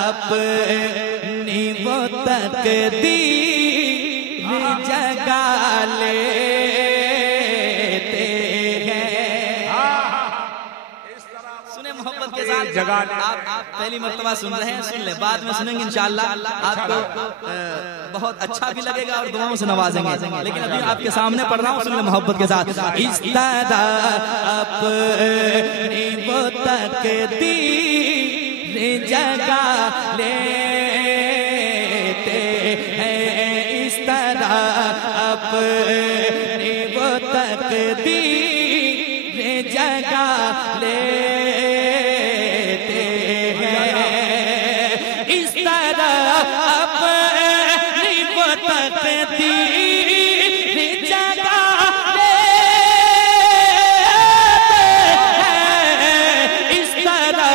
अपनी वो तकदीर जगा लेते हैं। सुने मोहब्बत के साथ जगा। आप पहली मर्तबा सुन रहे हैं, सुन ले, बाद में सुनेंगे इंशाअल्लाह आपको बहुत अच्छा भी लगेगा और दुआओं से नवाजेंगे। लेकिन अभी आपके सामने पढ़ रहा हूँ, सुन ले मोहब्बत के साथ। इस तरह अपनी वो तकदीर जगा लेते हैं, इस तरह अपनी वो तकदीर जगा लेते हैं, इस तरह अपनी वो तकदीर जगा लेते हैं, इस तरह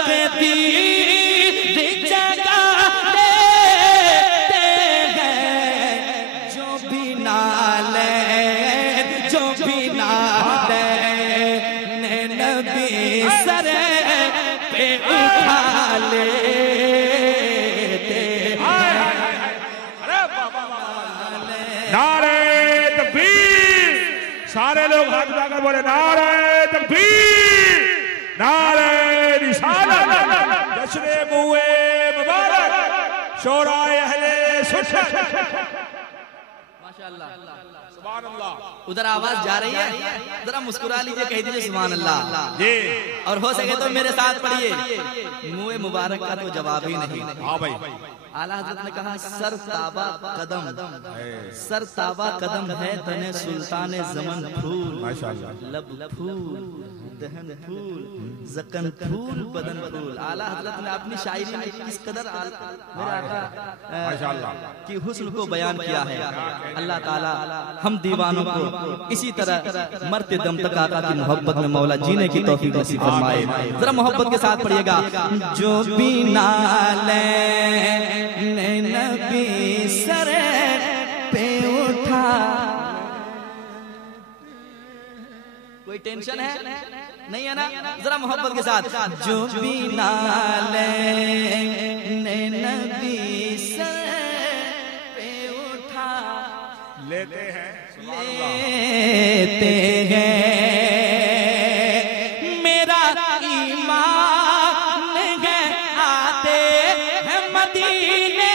तकदीर जगा लेते हैं। जो भी नाले नबी सर पे उठा लेते हैं। नारे तकबीर, सारे लोग हाथ उठाकर बोले नारे तकबीर, नारे रिसालत, जश्न मुए मुबारक, शोराए अहले सुन्नत। माशाअल्लाह, सुभान अल्लाह। उधर आवाज जा रही है, जरा मुस्कुरा लीजिए, कह दीजिए सुभान अल्लाह जी। और हो सके तो मेरे साथ पढ़िए, मुए मुबारक का तो जवाब ही नहीं। हाँ भाई, आला हज़रत ने कहा सर ताबा कदम है तने सुल्तान जमन फूल, लब फूल, दहन फूल, जकन फूल, बदन फूल। आला हज़रत ने अपनी शायरी में किस कदर मेरे आका की हुस्न को बयान किया है। अल्लाह ताला हम दीवानों को इसी तरह मरते दम तक आका की मोहब्बत में मौला जीने की तौफीक नसीब फरमाए। जरा मोहब्बत के साथ पढ़िएगा। जो भी नाले नबी सर पे उठा, कोई टेंशन है नहीं है ना? जरा मोहब्बत के साथ। जो भी नाले नबी सर पे उठा लेते हैं मेरा ईमान है, आते हैं मदीने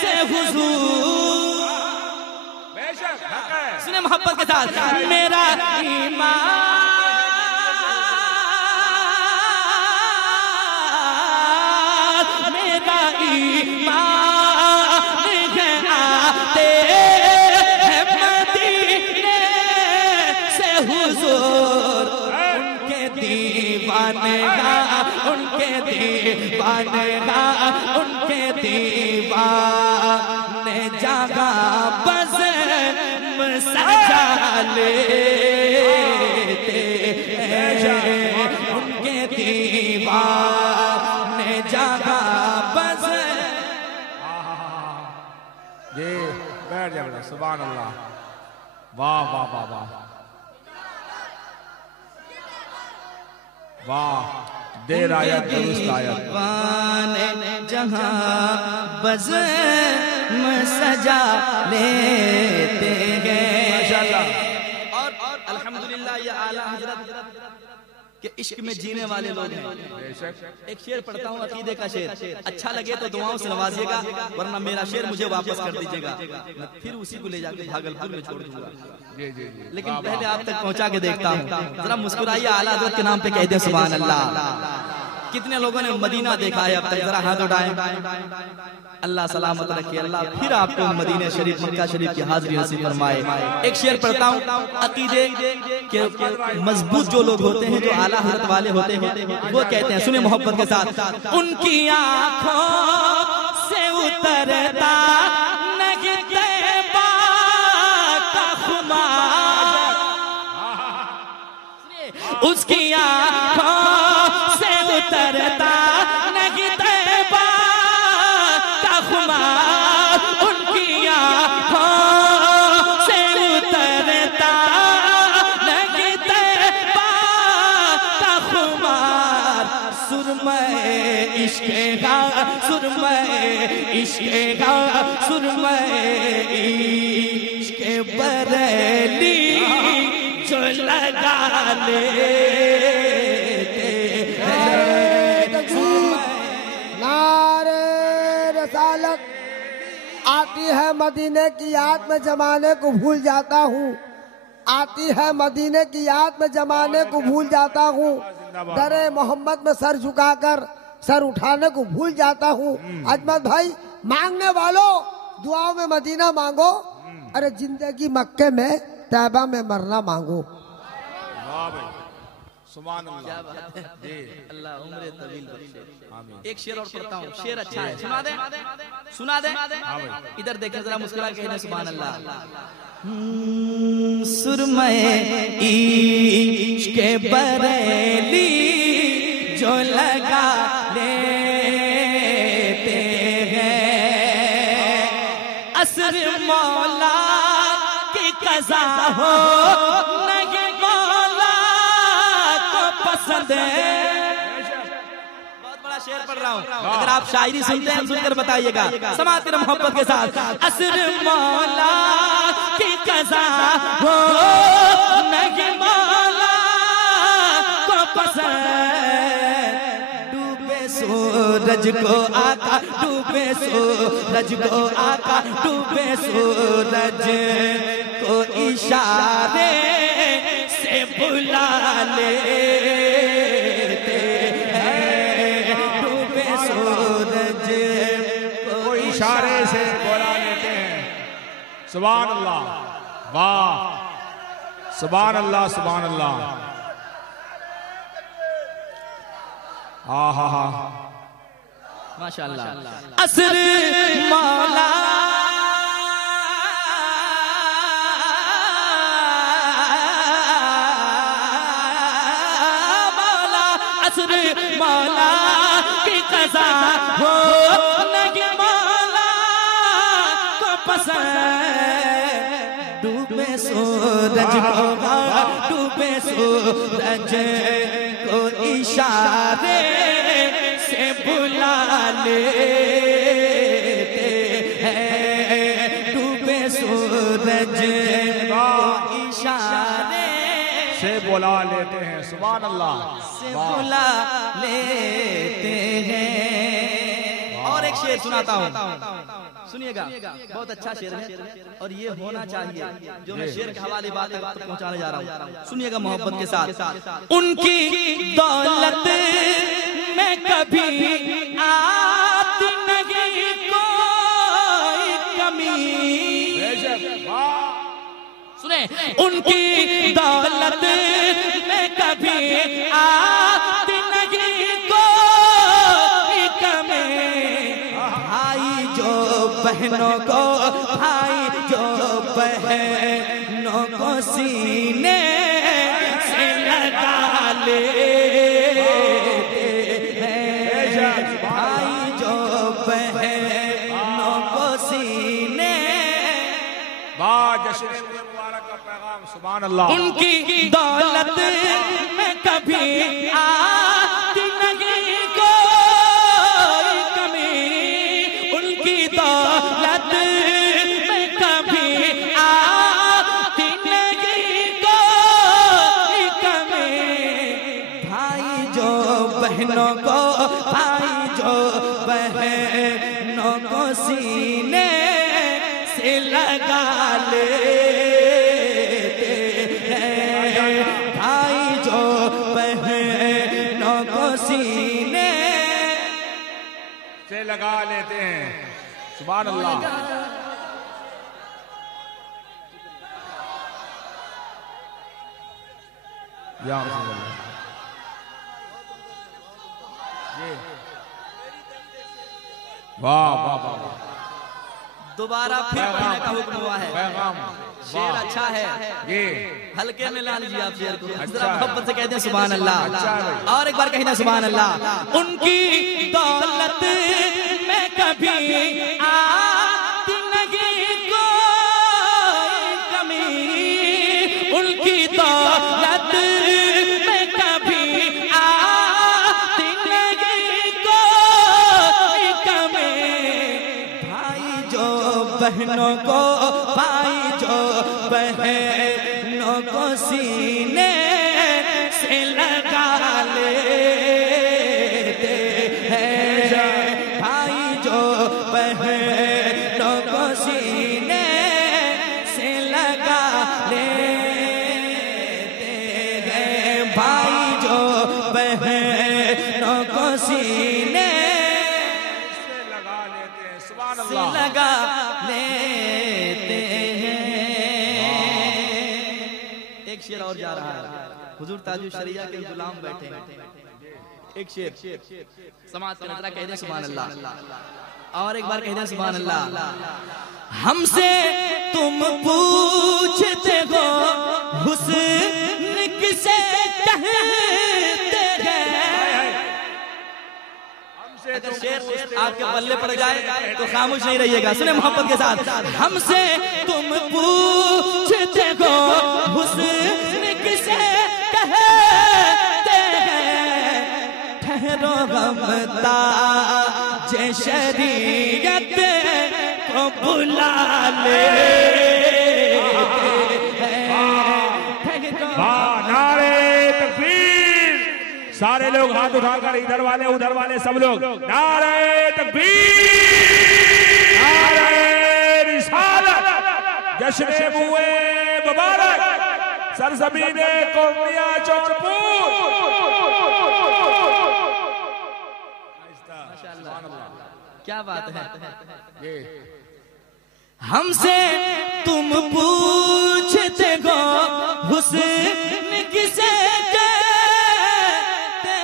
से हुजूर। सुने मोहब्बत के साथ। मेरा ईमान, मेरा ईमान है, आते हैं मदीने से हुजूर। उनके दीवाने गा, उनके दीवाने गा, उनके दीवाने जागा बस सजा लेते हैं, उनके दीवाने जागा बस। जी बैठ जाओ। सुभान अल्लाह, वाह वाह वाह वाह वाह, देर आया दुरुस्त आया। जहां बस सजा लेते हैं। और अल्हम्दुलिल्लाह ये आला हज़रत के इश्क में जीने वाले लोग हैं। एक शेर पढ़ता हूँ, अकीदे का शेर। अच्छा लगे तो दुआओं से नवाजिएगा, वरना मेरा शेर मुझे वापस कर दीजिएगा, मैं फिर उसी को ले जाकर भागलपुर में छोड़ दूंगा। लेकिन पहले आप तक पहुंचा के देखता हूँ। जरा मुस्कुराइए, आला हज़रत के नाम पे कह दें सुभान अल्लाह। कितने लोगों ने मदीना देखा है अब तक? जरा हाथ उठाएं। अल्लाह सलामत रखे, अल्लाह फिर आपको मदीना शरीफ, मक्का शरीफ की हाजिरी नसीब फरमाए। एक शेर पढ़ता हूँ, अकीदे के मजबूत जो लोग होते हैं, जो आला हज़रत वाले होते हैं, वो कहते हैं, सुने मोहब्बत के साथ। उनकी आंखों से उतरता नहीं तैबा का खुमार, उसकी आंखों से उतरता नहीं तैबा का खुमार, उनकी आंखों से उतरता नहीं तैबा का खुमार। सुरमए इश्क़े का, सुरमए इश्क़े का, सुरमए इश्क़े बरेली जो लगा लेते हैं। नारे रसालत। आती है मदीने की याद में जमाने को भूल जाता हूँ, आती है मदीने की याद में जमाने को भूल जाता हूँ, दरे मोहम्मद में सर झुकाकर सर उठाने को भूल जाता हूँ। अजमत भाई, मांगने वालों दुआओं में मदीना मांगो, अरे जिंदगी मक्के में तैबा में मरना मांगो। सुभान अल्लाह। अल्लाह उम्र तवील बख्शे। एक शेर और पढ़ता हूँ, शेर अच्छा है, सुना दे, सुना दे। इधर देखें जरा, मुस्कुरा के कहना सुभान अल्लाह। सुरमए इश्क़े बरेली जो लगा लेते हैं, असर मौला की कज़ा हो नहीं मौला को पसंद है। बहुत बड़ा शेर पढ़ रहा हूँ, अगर आप शायरी सुनते हैं सुनकर बताइएगा समाते रहो मोहब्बत के साथ। असर मौला की कज़ा हो नहीं मौला को पसंद, डूबे सूरज को आका, डूबे सूरज को आका, डूबे सूरज को इशारे से बुला लेते हैं, डूबे सूरज को इशारे से बुला लेते हैं। सुभान अल्लाह, वाह, सुभान अल्लाह, सुभान अल्लाह। आहा हा, माशाअल्लाह। असर मौला मौला, असर मौला की कज़ा हो नहीं मौला को पसंद, डूबे सूरज को, डूबे सूरज को इशारे से बुला लेते हैं, डूबे सूरज को इशारे से बुला लेते हैं। सुभान अल्लाह, से बुला लेते हैं। और एक शेर सुनाता हूँ, सुनिएगा, बहुत अच्छा शेर है और ये होना चाहिए जो मैं शेर के हवाले बात तक पहुंचाने जा रहा हूँ। सुनिएगा मोहब्बत के साथ। उनकी दौलत में कभी आती नहीं कोई कमी, सुने, उनकी दौलत में कभी आती नहीं कोई कमी, भाई जो बहनों को, भाई जो बहनों को सीने से लगा लेते हैं, भाई जो बहनों को सीने, वाह, जश्न मुबारक का पैगाम। सुभान अल्लाह। उनकी दौलत में कभी आती नहीं कोई कमी, उनकी दौलत में कभी आती नहीं कोई कमी, भाई जो बहनों को, भाई जो बहनों को सीने से लगा लेते हैं, भाई जो बहनों को सीने से लगा लेते हैं। सुभान अल्लाह। या रसूल अल्लाह। वाह वाह वाह वाह। दोबारा फिर पढ़ने का हुक्म हुआ है। पैगाम, शेर अच्छा है, ये हल्के में ला लीजिए आप शेर को, अच्छा जरा है। मोहब्बत से कहते हैं सुभान अल्लाह। अच्छा है भाई। और एक बार कहना सुभान अल्लाह। उनकी दौलत में कभी आती नहीं कोई कमी, उनकी दौलत में कभी आती नहीं बहनों को, भाई जो बहनों को सीने से लगा लेते हैं, भाई जो बहनों को सीने से लगा लेते हैं, भाई जो बहनों को सीने से लगा लेते हैं। सुभान से अल्लाह। लगा लेते हैं। एक शेर और जा रहा है, हुजूर ताजुल शरिया के गुलाम बैठे हैं। एक शेर समाज का नजरा कह दे सुभान अल्लाह, और एक बार कह दे सुभान अल्लाह। हमसे तुम पूछते हो हुस्न किसे कहते हैं, अगर शेर आपके पल्ले पड़ जाए तो खामोश नहीं रहिएगा, सुने मोहब्बत के साथ। हमसे तुम पूछते हो हुस्न किसे कहते हैं, ठहरो गमता जे शरीयत को बुला ले। नारे तकबीर। सारे लोग हाथ उठाकर, इधर वाले उधर वाले सब लोग नारे तकबीर, नारे रिसालत, जश्न मुए मुबारक, सरजमीने कोर्निया जौनपुर। क्या बात है। हमसे तुम पूछते हो हुस्न किसे कहते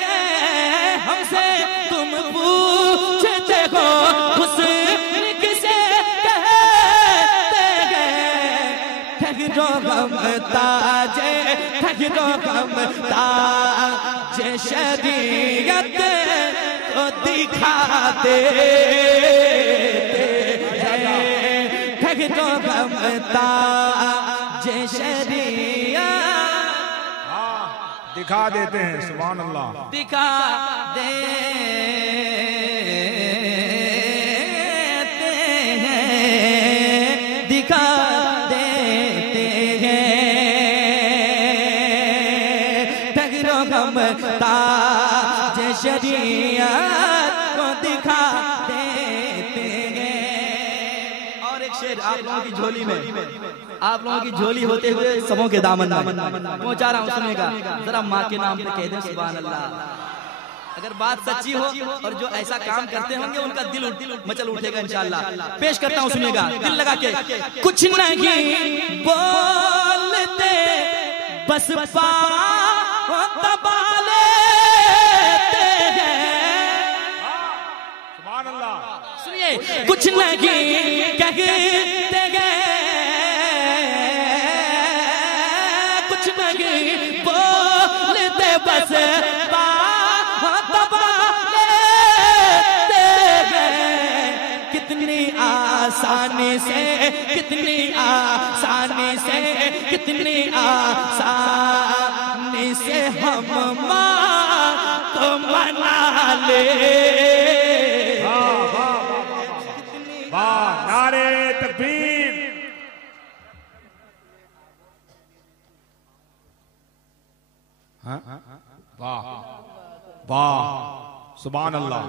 हैं, हमसे तुम पूछते हो हुस्न किसे कहते हैं, ठहरो गमता जे, ठहरो गमता जे शरीयत को दिखा दे, ठहरो गमता जे शरीयत दिखा देते हैं। सुभान अल्लाह। दिखा देते हैं, दिखा देते हैं, ठहरो गमता जे शरीयत को दिखा देते हैं। और एक शेर आप लोगों की झोली में, आप लोगों की झोली होते हुए सबों के दामन में पहुंचा रहा हूं, सुनेगा जरा माँ के नाम पे कह दे सुभान अल्लाह। अगर बात सच्ची हो और जो ऐसा काम करते होंगे उनका दिल मचल उठेगा इंशाअल्लाह। पेश करता हूं, सुनिएगा दिल लगा के। कुछ नहीं बोलते बस पाँव दबा लेते हैं, सुभान अल्लाह। सुनिए कुछ नहीं कहते हैं, कुछ नहीं बोलते बस पाँव दबा लेते हैं। कितनी आसानी से, कितनी आसानी से, कितनी आसानी से हम माँ को मना ले। वाह, नारे तकबीर। वाह वाह, सुभान अल्लाह।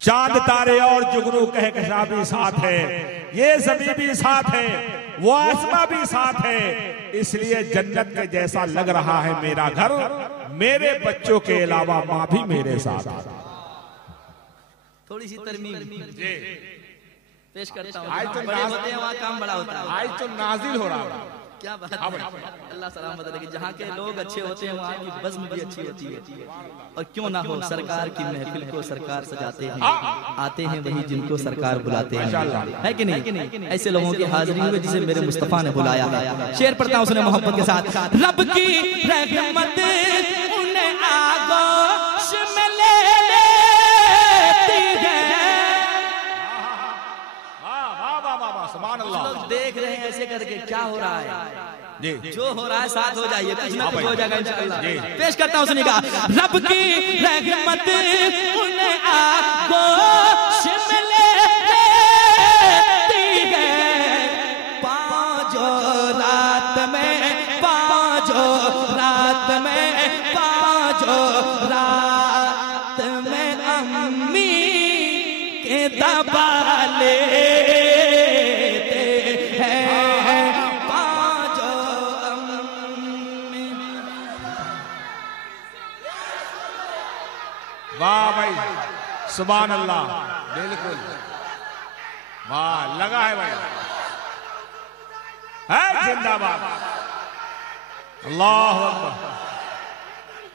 चांद तारे और जुगनू कहकशा भी साथ है, ये ज़मीं भी साथ है, वो आसमां भी साथ है, इसलिए जन्नत के जैसा लग रहा है मेरा घर, मेरे बच्चों के अलावा माँ भी मेरे साथ है। थोड़ी सी तरमीम पेश करता हूँ। आज तो बड़े होते हैं वहाँ काम बड़ा होता है। आज तो नाजिल हो रहा है। क्या बात है। अल्लाह सलामत रखे। जहाँ के लोग अच्छे होते हैं वहाँ की बज़्म भी अच्छी होती है। और क्यों ना हो, सरकार की महफिल को सरकार सजाते हैं, आते हैं वही जिनको सरकार बुलाते हैं, है कि नहीं? ऐसे लोगों की हाजिरी में जिसे मेरे मुस्तफा ने बुलाया है। शेर पढ़ता हूँ सुने मोहब्बत के साथ। रब की रहमत उन्हें आगोश में ले लेती है। सुभान अल्लाह। लोग देख रहे हैं ऐसे करके, क्या हो रहा है? जी, जो हो रहा है साथ हो जाइए, कुछ ना कुछ हो जाएगा इंशाअल्लाह। पेश करता हूँ सुनिएगा। रब की रहमत उन्हें आगोश में ले पांचों रात में अम्मी के दबा लेते हैं पांचों अम्मी। वाह भाई, सुभान अल्लाह, बिल्कुल वाह, लगा है भाई, है जिंदाबाद, अल्लाह अकबर,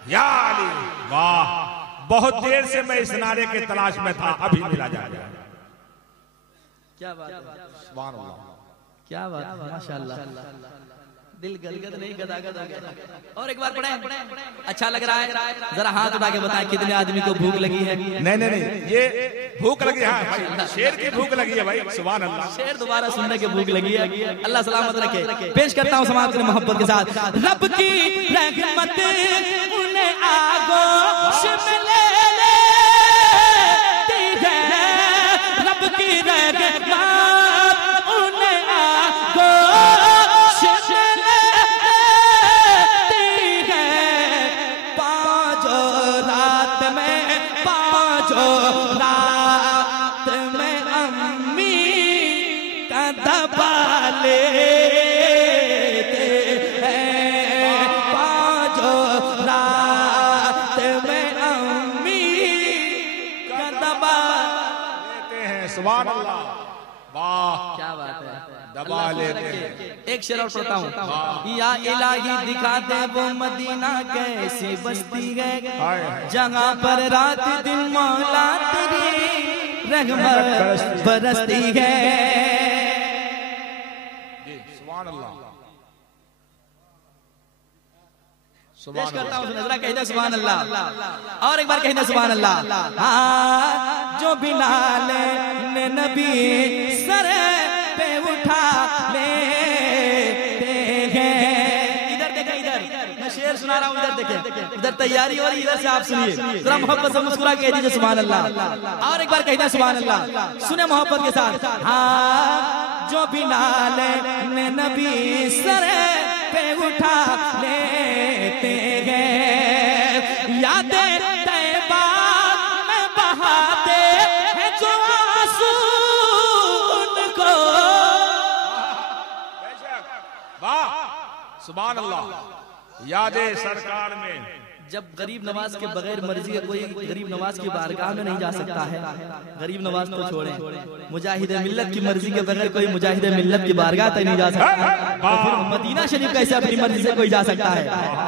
या अली, वाह। बहुत देर से मैं इस नारे के तलाश में था, अभी मिला जाएगा। क्या बात है, सुभान अल्लाह, क्या बात है, माशाअल्लाह, दिल गदगद नहीं गदागद हो गया। और एक बार पढ़े, अच्छा लग रहा है, जरा हाथ उठा के बताएं कितने आदमी को भूख लगी है। नहीं नहीं नहीं, ये भूख लगी है भाई, शेर की भूख लगी है भाई, सुभान अल्लाह, शेर दोबारा सुनने की भूख लगी है। अल्लाह सलामत रखे। पेश करता हूँ समाज के मोहब्बत के साथ, रब की रहमत उन्हें आगोश में ले लेती है, रब की रहमत उन्हें आगोश में लेती है, पांचों रात में, पांचों रात में अम्मी का दबा लेते हैं, पांचों रात में अम्मी का दबा लेते हैं, सुभान अल्लाह, वाह, क्या बात है, दबा लेते हैं। एक शेर और पढ़ता हूँ, या इलाही दिखा दे वो मदीना कैसी बस्ती है, जहाँ पर रात दिन मौला तेरी रहमत बरसती है। सुभान अल्लाह, पेश करता हूँ, जरा कहते सुभान अल्लाह, और एक बार कहते सुभान अल्लाह। हाँ, जो बिलाल ने नबी सर पे उठा लेते हैं, इधर देखें, इधर मैं शेर सुना रहा हूँ, इधर देखें, इधर तैयारी हो रही, इधर से आप सुनिए, जरा मोहब्बत से मुस्कुरा कह दीजिए सुभान अल्लाह, और एक बार कहते हैं सुभान अल्लाह, सुने मोहब्बत के साथ। हाँ, जो बिलाल ने नबी सर पे उठा लेते हैं, यादें तैबा में बहाते हैं जो आंसू उनको, वाह, सुभान अल्लाह, यादें सरकार में। जब गरीब नवाज के बगैर मर्जी का कोई गरीब नवाज की बारगाह में नहीं जा सकता है, गरीब नवाज तो छोड़ें, मुजाहिद मिल्लत की मर्जी के बगैर कोई मुजाहिद मिल्लत की बारगाह तक नहीं जा सकता, तो फिर मदीना शरीफ कैसे अपनी मर्जी से कोई जा सकता है।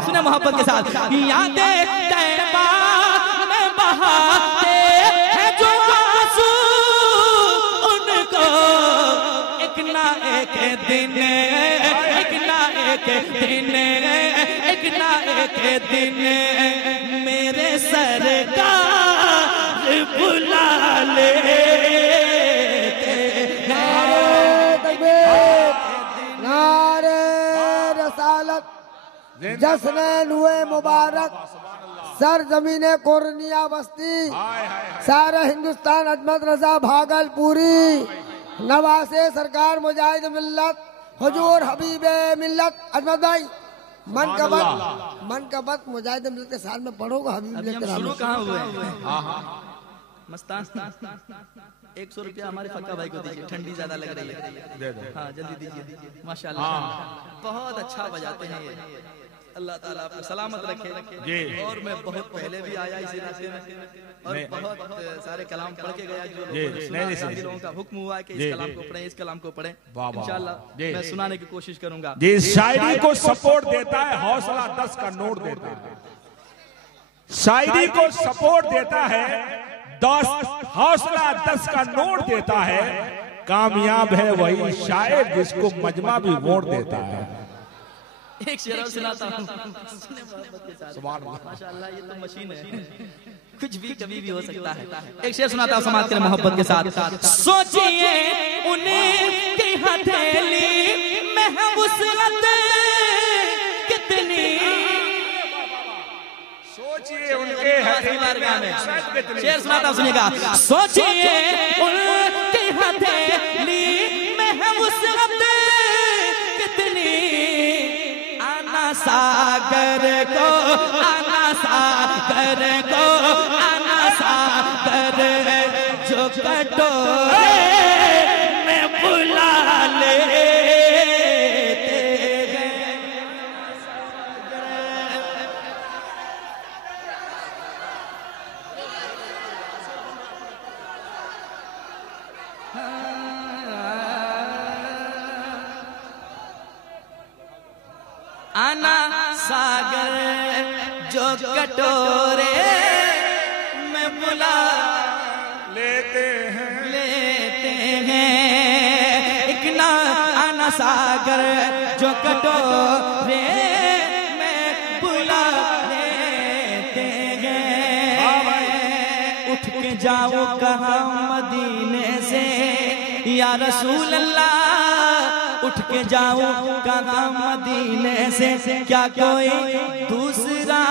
सुने मोहब्बत के साथ, यादें तैबा में बहाते हैं जो आंसू उनको, एक ना एक दिन, एक ना एक दिन, एक ना एक दिन मेरे सरकार बुला लेते हैं। नारे रसालत, जश्न हुए मुबारक, सर जमीने कोरनिया बस्ती, सारा हिंदुस्तान, अजमत रजा भागलपुरी, नवासे सरकार मुजाहिद मिल्लत, हुजूर हबीबे मिल्लत अजमत भाई, मन का बत मुजाहिद मिल्लत के साथ में पढ़ोगा हबीब मिल्लत के शुरू कहाँ हुए? मस्तान 100 रुपया हमारे फक्का भाई को दीजिए, ठंडी ज्यादा लग रही है, हाँ जल्दी दीजिए, माशाल्लाह बहुत अच्छा बजाते हैं ये, अल्लाह ताला आपको सलामत रखे। और मैं बहुत पहले भी आया इस इलाके में और बहुत सारे कलाम पढ़ के गया, जो लोगों का हुक्म हुआ है कि इस कलाम को पढ़ें, इस कलाम को पढ़ें, इंशाल्लाह मैं सुनाने की कोशिश करूंगा। जी, शायरी को सपोर्ट देता है, हौसला 10 का नोट देता है, शायरी को सपोर्ट देता है 10, हौसला 10 का नोट देता है, कामयाब है वही शायर जिसको मजमा भी वोट देता है। एक शेर और सुनाता हूँ, माशाल्लाह ये तो मशीन है, कुछ भी कभी भी हो सकता है। एक शेर सुनाता हूँ समाज के मोहब्बत के साथ। सोचिए उनकी हथेली में है वुसअत कितनी, सोचिए उनके हथेली में, शेर सुनाता हूँ सुनिएगा। सोचिए उनकी हथेली में है वुसअत कितनी, आना सागर को, आना सागर को, आना सागर जो कटोरे में बुला लेते हैं। आना सागर जो कटोरे में बुला लेते हैं, एक ना आना सागर जो कटोरे में बुला लेते हैं। उठ के जाओ कहाँ मदीने से या रसूल अल्लाह, उठ के जाओ कहाँ मदीने से, क्या कोई दूसरा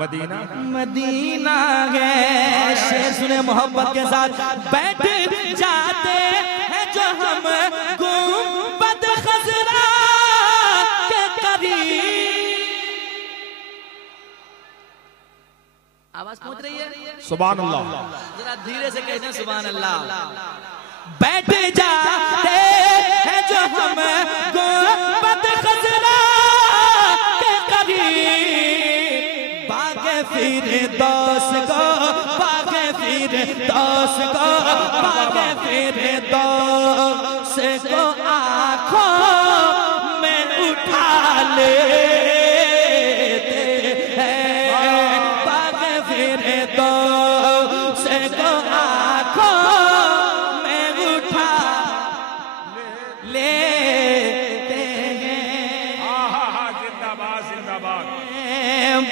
मदीना मदीना है। शेर सुने मोहब्बत के साथ, बैठ जाते हैं जो हम गुंबद खजरा के करीब। आवाज पहुंच रही है? सुभान अल्लाह। जरा धीरे से कहते हैं सुभान अल्लाह। बैठ जाते हैं जो हम गुंबद खजरा के करीब, बागे फिर दोस को, बागे फिर दोस को, बागे फिर दोस को आँखों में उठा लेते हैं, बागे फिर दोस को आँखों लेते हैं। जिंदाबाद जिंदाबाद।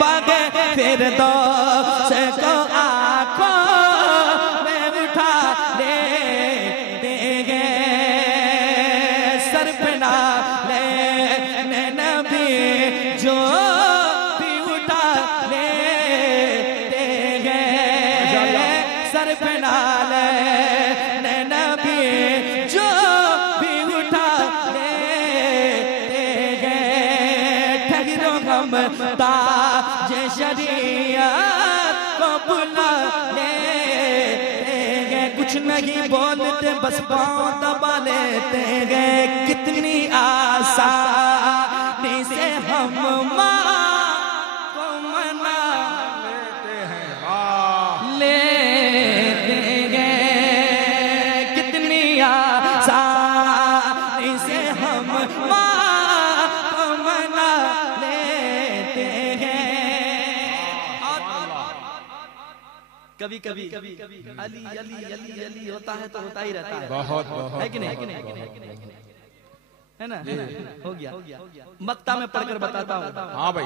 बागे फिर दोस को आँखों में उठा लेते हैं। सर पे नाले नबी जो भी उठा लेते हैं, सर पे नाले नबी जो ताज शरीयत को बुला लेते हैं। कुछ नहीं बोलते बस पाँव दबा लेते हैं। कितनी आसानी से हम माँ को मना लेते हैं, कितनी आसानी से हम माँ को मना कभी कभी अली अली अली अली होता है तो होता ही रहता है। बहुत है कि नहीं? है ना? हो गया। मक्ता में पढ़कर बताता हूँ। हाँ भाई,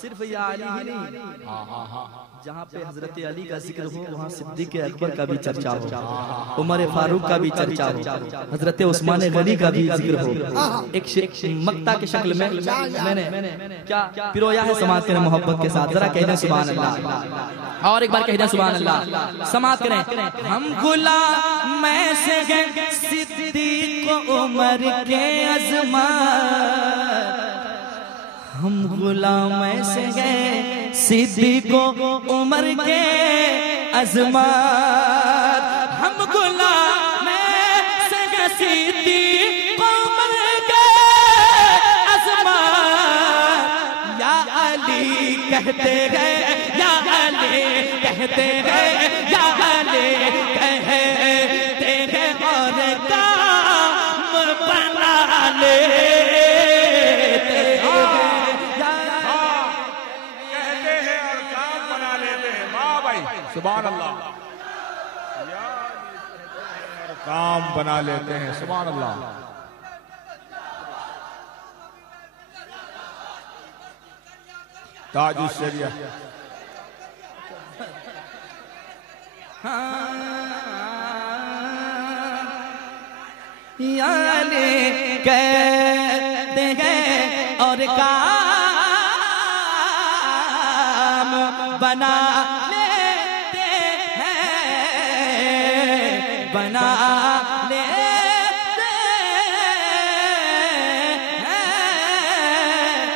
सिर्फ ये अली ही नहीं, जहाँ पे हजरत अली का जिक्र हो वहाँ सिद्दीक अकबर का भी चर्चा हो, उमर फारूक का भी चर्चा हो, हजरत उस्मान गनी का भी जिक्र हो। एक मक्ता के शक्ल में मैंने क्या पिरोया है समाज के मोहब्बत के साथ। जरा कह दें सुभान अल्लाह, और एक बार कह दें सुभान अल्लाह। समाज करें। हम गुलाम में से हैं सिद्दीक उमर के अज़मात, हम गुलाम से हैं सिद्दीक उमर के अज़मात, हम गुलाम से हैं सिद्दीक उमर के अज़मात। या अली कहते गए, या अली कहते गए, या अली कहते गए और काम बना लेते कहते हैं और काम बना लेते हैं। वाह भाई सुभान अल्लाह। काम बना लेते हैं सुभान अल्लाह। ताजुल शरिया यानी कहते हैं और काम बना लेते हैं, बना लेते हैं।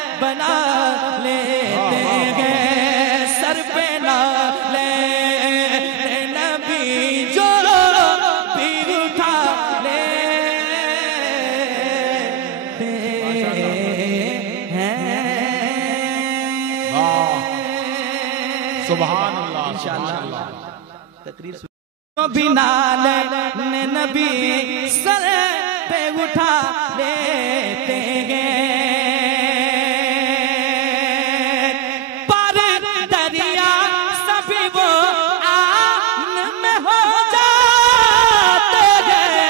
सुभान अल्लाह इंशाअल्लाह तकरीर बिना ने नबी सर पे उठा लेते हैं, पर दरिया सभी वो आन में हो जाते हैं।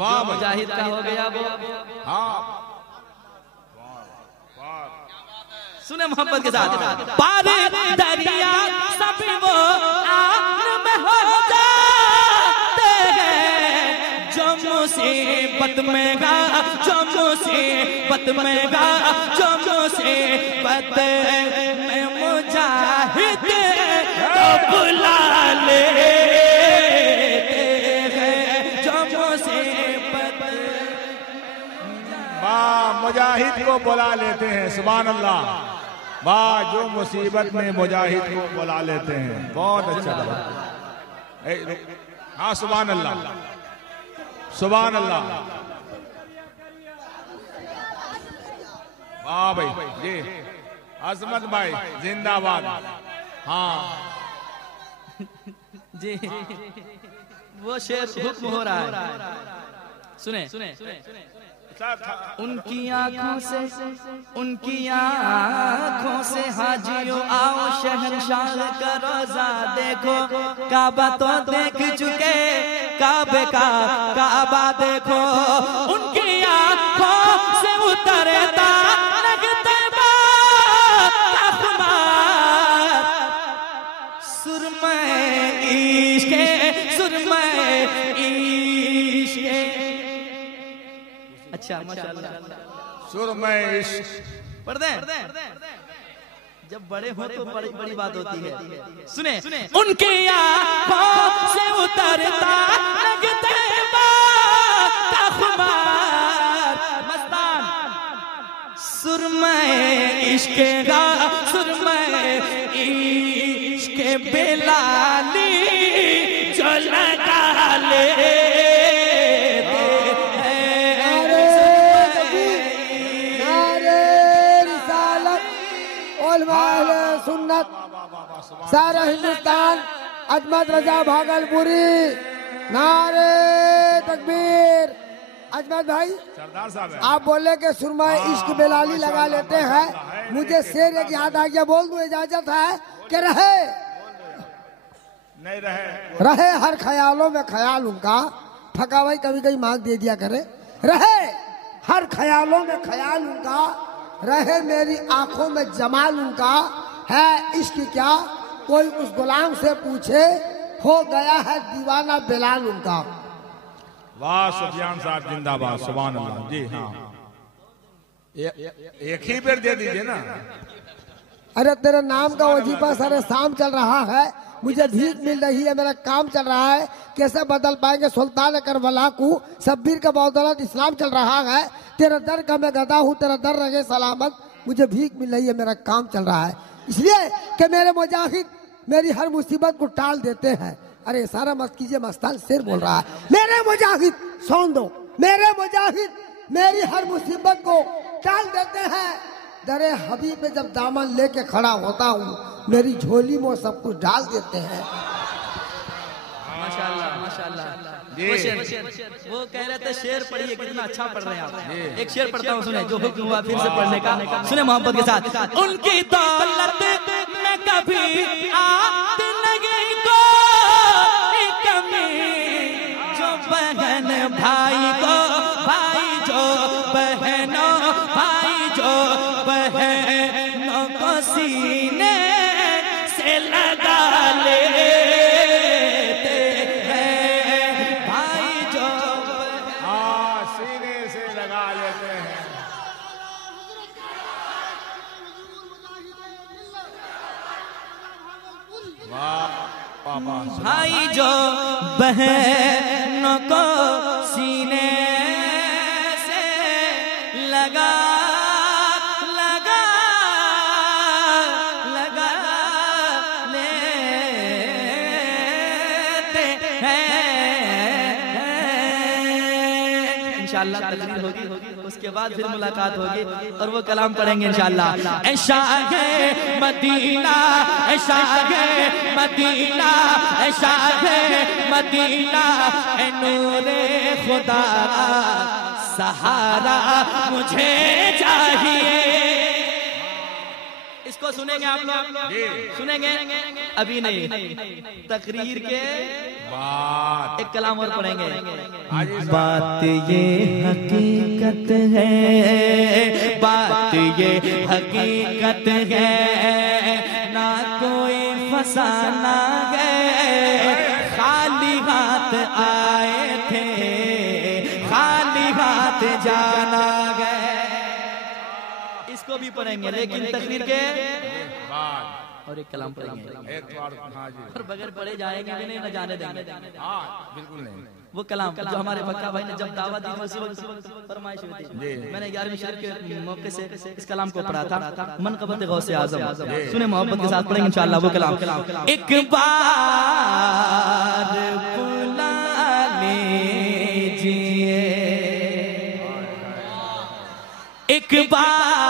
वाह मुजाहिद का हो गया वो। हाँ सुने मोहब्बत के साथ, पार दरिया सभी वो आन में हो जाते हैं, जो मुसीबत में गा, जो मुसीबत में गा, जो मुसीबत में मुजाहिद तो बुला लेते हैं, जो मुसीबत वाह मुजाहिद को बुला लेते हैं। सुभान अल्लाह। वाह जो मुसीबत में मुजाहिद को बुला लेते हैं। बहुत अच्छा लगा। हाँ सुभान अल्लाह सुभान अल्लाह। वाह भाई जी अजमत भाई जिंदाबाद। हाँ जी वो शेर हुक्म हो रहा है। सुने उनकी आंखों से हाजियों आओ शहंशाह का रोजा देखो, काबा तो देख चुके काबे का काबा देखो, उनकी आंखों से उतरता लगता सुरमे इश्क़े सुरमे इश्क़े। अच्छा माशाअल्लाह सुरमे इश्क़ पढ़ दें। जब बड़े हो तो बड़ी बात होती है। सुने उनके आंखों से उतरता लगते मस्तान सुरमे इश्क़े गा सुरमे इश्क़े बेलाली जो लगा ले सुन्नत सारा हिंदुस्तान अजमत रजा भागलपुरी नारे तकबीर। अजमत भाई सरदार साहब आप बोले कि सुरमा इश्क बेलाली लगा लेते हैं, मुझे शेर एक याद आ गया, बोल दूं? इजाजत है कि रहे नहीं रहे हर ख्यालों में ख्याल उनका, फका भाई कभी कभी मांग दे दिया करे। रहे हर ख्यालों में ख्याल उनका, रहे मेरी आंखों में जमाल उनका, है इश्क क्या कोई उस गुलाम से पूछे, हो गया है दीवाना बिलाल उनका। वाह सुफियान साहब जिंदाबाद। सुभान अल्लाह जी। हाँ एक ही बेर दे दीजिए ना। अरे तेरे नाम का वजीफा सारे शाम चल रहा है, मुझे भीख मिल रही है, मेरा काम चल रहा है, कैसे बदल पाएंगे सुल्तान करबला को, शब्बीर का बदौलत इस्लाम चल रहा है, तेरा दर का मैं गदा हूँ, तेरा दर रहे सलामत, मुझे भीख मिल रही है, मेरा काम चल रहा है, इसलिए कि मेरे मुजाहिद मेरी हर मुसीबत को टाल देते हैं। अरे सारा मत कीजिए, मस्तान शेर बोल रहा है। मेरे मुजाहिद सुन दो, मेरे मुजाहिद मेरी हर मुसीबत को टाल देते हैं, दरे हबीब पे जब दामन लेके खड़ा होता हूँ, मेरी झोली में सब कुछ डाल देते हैं। माशाल्लाह माशाल्लाह। वो कह रहे थे शेर पढ़िए, कितना अच्छा पढ़ रहे हैं आप। एक शेर पढ़ता हूँ, सुने जो हुक्म हुआ फिर से पढ़ने का, सुने मोहब्बत के साथ। उनकी दौलत में कभी आती नहीं कोई कमी, जो बहन भाई को, भाई जो बहनों, भाई जो बहनों को सीने से लगा लेते हैं, भाई जो हाँ सीने से लगा लेते हैं। भाई जो बहनों को सीने से लगा लगा लगा लेते हैं। इंशाअल्लाह तकरीर होगी, उसके बाद फिर मुलाकात होगी और वो कलाम पढ़ेंगे इंशाअल्लाह। ऐ शाहे मदीना, ऐ शाहे मदीना, ऐ शाहे मदीना, ऐ नूरे खुदा सहारा मुझे चाहिए। इसको सुनेंगे आप लोग? सुनेंगे? अभी नहीं, तकरीर के बाद एक कलाम और पढ़ेंगे। बात ये हकीकत है, बात ये हकीकत है, ना कोई फसाना है, खाली हाथ आए थे, खाली हाथ जाना गए। इसको भी पढ़ेंगे लेकिन तकरीर के बाद और एक कलाम पढ़ेंगे और बगैर पढ़े जाएंगे भी नहीं, न जाने देंगे। बिल्कुल नहीं। वो कलाम जो हमारे पक्का भाई ने जब दावत दी उसी वक्त फरमाइश हुई थी। मैंने 11वीं शरीफ के मौके से इस कलाम को पढ़ा था, मनक़बत गौसे आज़म। सुने मोहब्बत के साथ पढ़ेंगे इंशाअल्लाह वो कलाम। एक बार बुला लीजिए, एक बार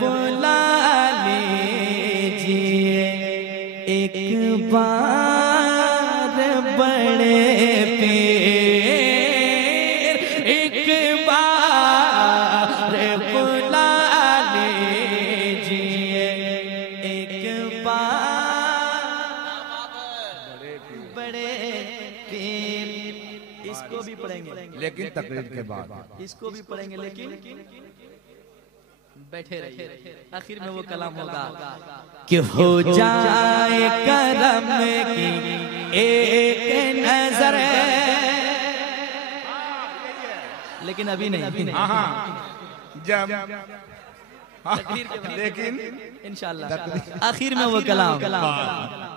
बुला लीजिए, एक बार बड़े पीर, एक बार बुला लीजिए, एक बार बड़े पीर। इसको भी पढ़ेंगे लेकिन तकरीर के बाद। इसको भी पढ़ेंगे लेकिन बैठे रहिए। आखिर में वो कलाम होगा कि हो जाए करम की एक नजर, लेकिन अभी नहीं। जब लेकिन इंशाअल्लाह आखिर में वो कलाम।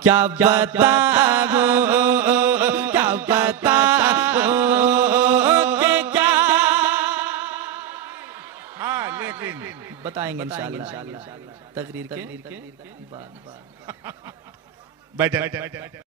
क्या बताओ, क्या बताओ कि क्या बताएंगे इंशाअल्लाह तकरीर के बाद। बैठे।